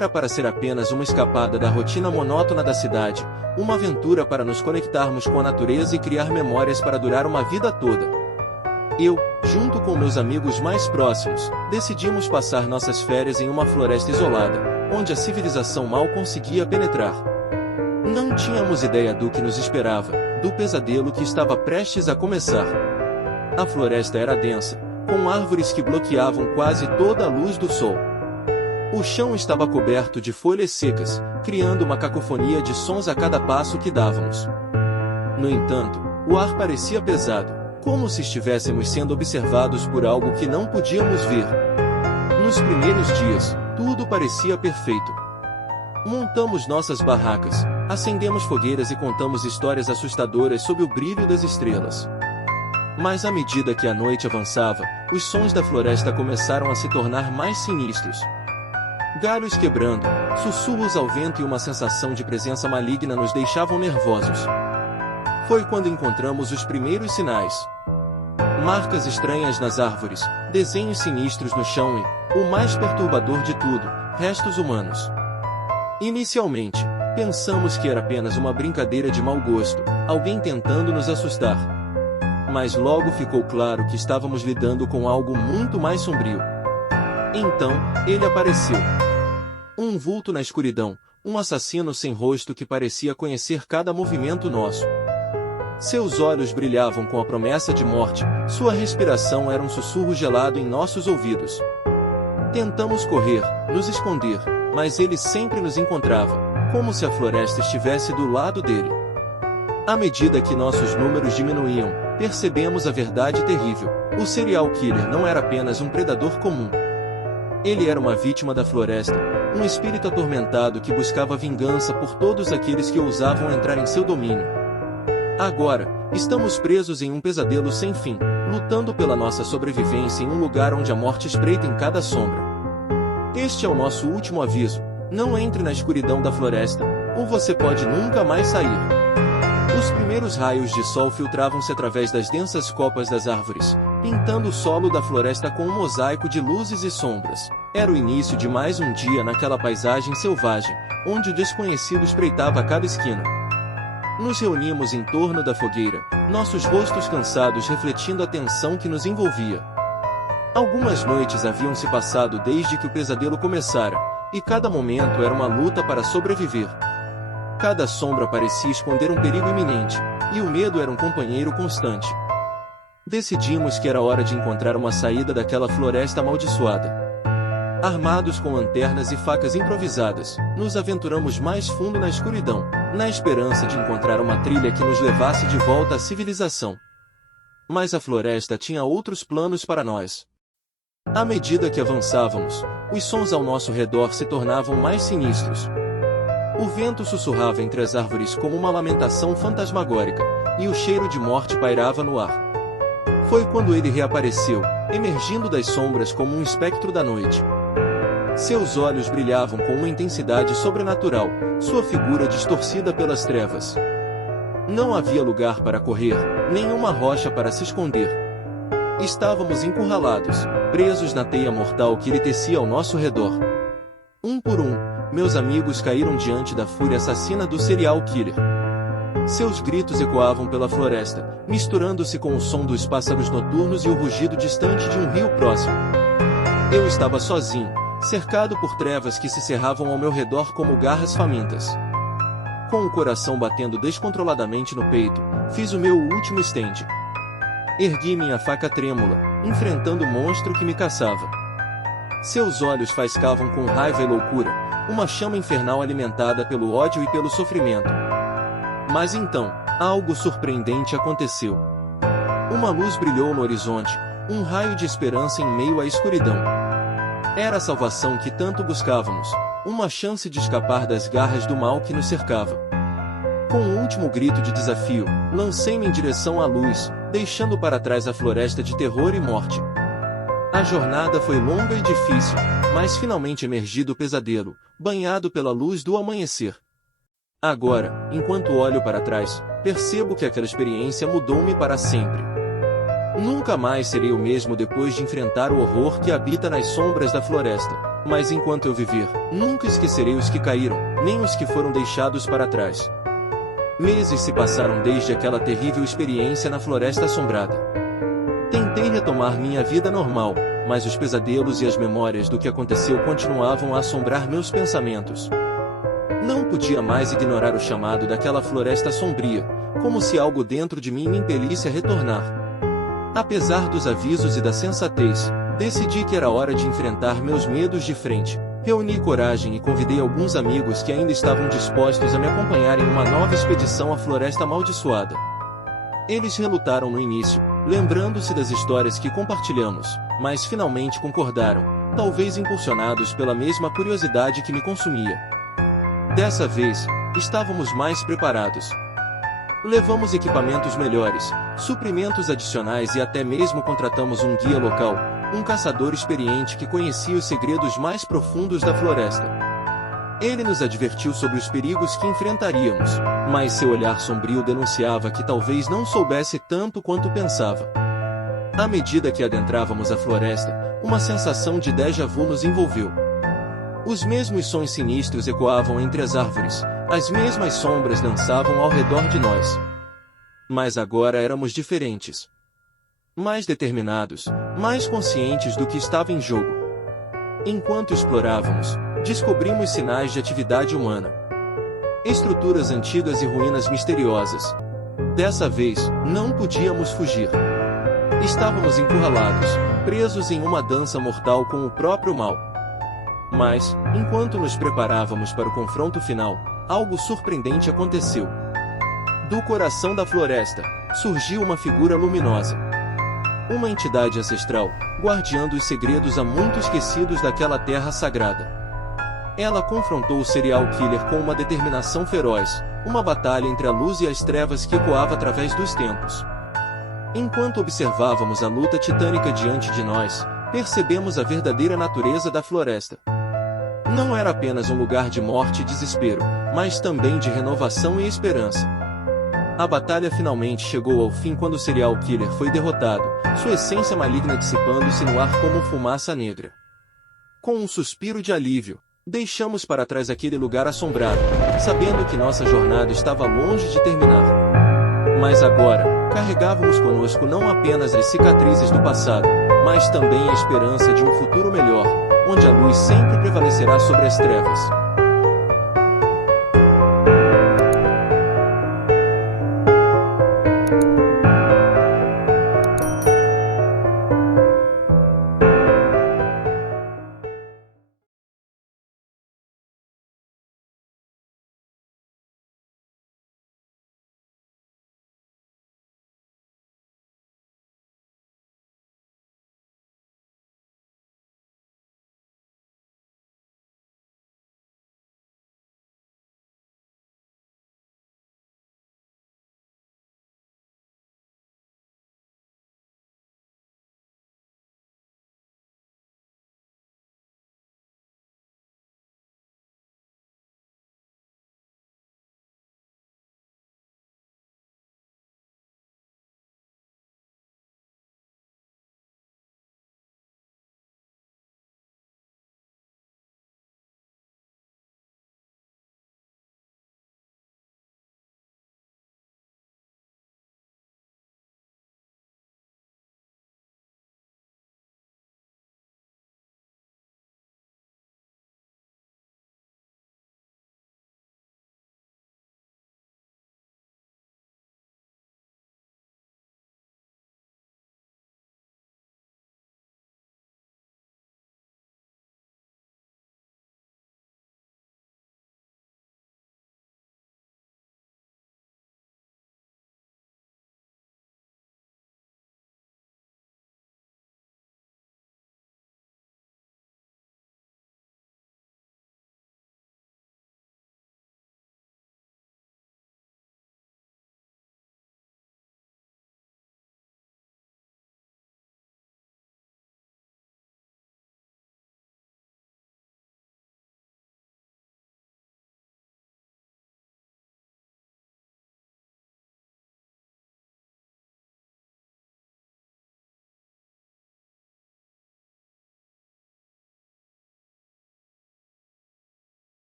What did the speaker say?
era para ser apenas uma escapada da rotina monótona da cidade, uma aventura para nos conectarmos com a natureza e criar memórias para durar uma vida toda. Eu, junto com meus amigos mais próximos, decidimos passar nossas férias em uma floresta isolada, onde a civilização mal conseguia penetrar. Não tínhamos ideia do que nos esperava, do pesadelo que estava prestes a começar. A floresta era densa, com árvores que bloqueavam quase toda a luz do sol. O chão estava coberto de folhas secas, criando uma cacofonia de sons a cada passo que dávamos. No entanto, o ar parecia pesado, como se estivéssemos sendo observados por algo que não podíamos ver. Nos primeiros dias, tudo parecia perfeito. Montamos nossas barracas, acendemos fogueiras e contamos histórias assustadoras sob o brilho das estrelas. Mas à medida que a noite avançava, os sons da floresta começaram a se tornar mais sinistros. Galhos quebrando, sussurros ao vento e uma sensação de presença maligna nos deixavam nervosos. Foi quando encontramos os primeiros sinais. Marcas estranhas nas árvores, desenhos sinistros no chão e, o mais perturbador de tudo, restos humanos. Inicialmente, pensamos que era apenas uma brincadeira de mau gosto, alguém tentando nos assustar. Mas logo ficou claro que estávamos lidando com algo muito mais sombrio. Então, ele apareceu. Um vulto na escuridão, um assassino sem rosto que parecia conhecer cada movimento nosso. Seus olhos brilhavam com a promessa de morte, sua respiração era um sussurro gelado em nossos ouvidos. Tentamos correr, nos esconder, mas ele sempre nos encontrava, como se a floresta estivesse do lado dele. À medida que nossos números diminuíam, percebemos a verdade terrível. O serial killer não era apenas um predador comum. Ele era uma vítima da floresta, um espírito atormentado que buscava vingança por todos aqueles que ousavam entrar em seu domínio. Agora, estamos presos em um pesadelo sem fim, lutando pela nossa sobrevivência em um lugar onde a morte espreita em cada sombra. Este é o nosso último aviso: não entre na escuridão da floresta, ou você pode nunca mais sair. Os primeiros raios de sol filtravam-se através das densas copas das árvores, pintando o solo da floresta com um mosaico de luzes e sombras. Era o início de mais um dia naquela paisagem selvagem, onde o desconhecido espreitava a cada esquina. Nos reunimos em torno da fogueira, nossos rostos cansados refletindo a tensão que nos envolvia. Algumas noites haviam se passado desde que o pesadelo começara, e cada momento era uma luta para sobreviver. Cada sombra parecia esconder um perigo iminente, e o medo era um companheiro constante. Decidimos que era hora de encontrar uma saída daquela floresta amaldiçoada. Armados com lanternas e facas improvisadas, nos aventuramos mais fundo na escuridão, na esperança de encontrar uma trilha que nos levasse de volta à civilização. Mas a floresta tinha outros planos para nós. À medida que avançávamos, os sons ao nosso redor se tornavam mais sinistros. O vento sussurrava entre as árvores como uma lamentação fantasmagórica, e o cheiro de morte pairava no ar. Foi quando ele reapareceu, emergindo das sombras como um espectro da noite. Seus olhos brilhavam com uma intensidade sobrenatural, sua figura distorcida pelas trevas. Não havia lugar para correr, nenhuma rocha para se esconder. Estávamos encurralados, presos na teia mortal que ele tecia ao nosso redor. Um por um, meus amigos caíram diante da fúria assassina do serial killer. Seus gritos ecoavam pela floresta, misturando-se com o som dos pássaros noturnos e o rugido distante de um rio próximo. Eu estava sozinho, cercado por trevas que se cerravam ao meu redor como garras famintas. Com o coração batendo descontroladamente no peito, fiz o meu último stand. Ergui minha faca trêmula, enfrentando o monstro que me caçava. Seus olhos faiscavam com raiva e loucura, uma chama infernal alimentada pelo ódio e pelo sofrimento. Mas então, algo surpreendente aconteceu. Uma luz brilhou no horizonte, um raio de esperança em meio à escuridão. Era a salvação que tanto buscávamos, uma chance de escapar das garras do mal que nos cercava. Com um último grito de desafio, lancei-me em direção à luz, deixando para trás a floresta de terror e morte. A jornada foi longa e difícil, mas finalmente emergi do pesadelo, banhado pela luz do amanhecer. Agora, enquanto olho para trás, percebo que aquela experiência mudou-me para sempre. Nunca mais serei o mesmo depois de enfrentar o horror que habita nas sombras da floresta. Mas enquanto eu viver, nunca esquecerei os que caíram, nem os que foram deixados para trás. Meses se passaram desde aquela terrível experiência na Floresta Assombrada. Tentei retomar minha vida normal, mas os pesadelos e as memórias do que aconteceu continuavam a assombrar meus pensamentos. Não podia mais ignorar o chamado daquela floresta sombria, como se algo dentro de mim me impelisse a retornar. Apesar dos avisos e da sensatez, decidi que era hora de enfrentar meus medos de frente. Reuni coragem e convidei alguns amigos que ainda estavam dispostos a me acompanhar em uma nova expedição à Floresta Amaldiçoada. Eles relutaram no início, lembrando-se das histórias que compartilhamos, mas finalmente concordaram, talvez impulsionados pela mesma curiosidade que me consumia. Dessa vez, estávamos mais preparados. Levamos equipamentos melhores, suprimentos adicionais e até mesmo contratamos um guia local, um caçador experiente que conhecia os segredos mais profundos da floresta. Ele nos advertiu sobre os perigos que enfrentaríamos, mas seu olhar sombrio denunciava que talvez não soubesse tanto quanto pensava. À medida que adentrávamos a floresta, uma sensação de déjà vu nos envolveu. Os mesmos sons sinistros ecoavam entre as árvores, as mesmas sombras dançavam ao redor de nós. Mas agora éramos diferentes. Mais determinados, mais conscientes do que estava em jogo. Enquanto explorávamos, descobrimos sinais de atividade humana. Estruturas antigas e ruínas misteriosas. Dessa vez, não podíamos fugir. Estávamos encurralados, presos em uma dança mortal com o próprio mal. Mas, enquanto nos preparávamos para o confronto final, algo surpreendente aconteceu. Do coração da floresta, surgiu uma figura luminosa. Uma entidade ancestral, guardiando os segredos há muito esquecidos daquela terra sagrada. Ela confrontou o serial killer com uma determinação feroz, uma batalha entre a luz e as trevas que ecoava através dos tempos. Enquanto observávamos a luta titânica diante de nós, percebemos a verdadeira natureza da floresta. Não era apenas um lugar de morte e desespero, mas também de renovação e esperança. A batalha finalmente chegou ao fim quando o serial killer foi derrotado, sua essência maligna dissipando-se no ar como fumaça negra. Com um suspiro de alívio, deixamos para trás aquele lugar assombrado, sabendo que nossa jornada estava longe de terminar. Mas agora, carregávamos conosco não apenas as cicatrizes do passado, mas também a esperança de um futuro melhor, onde a luz sempre prevalecerá sobre as trevas.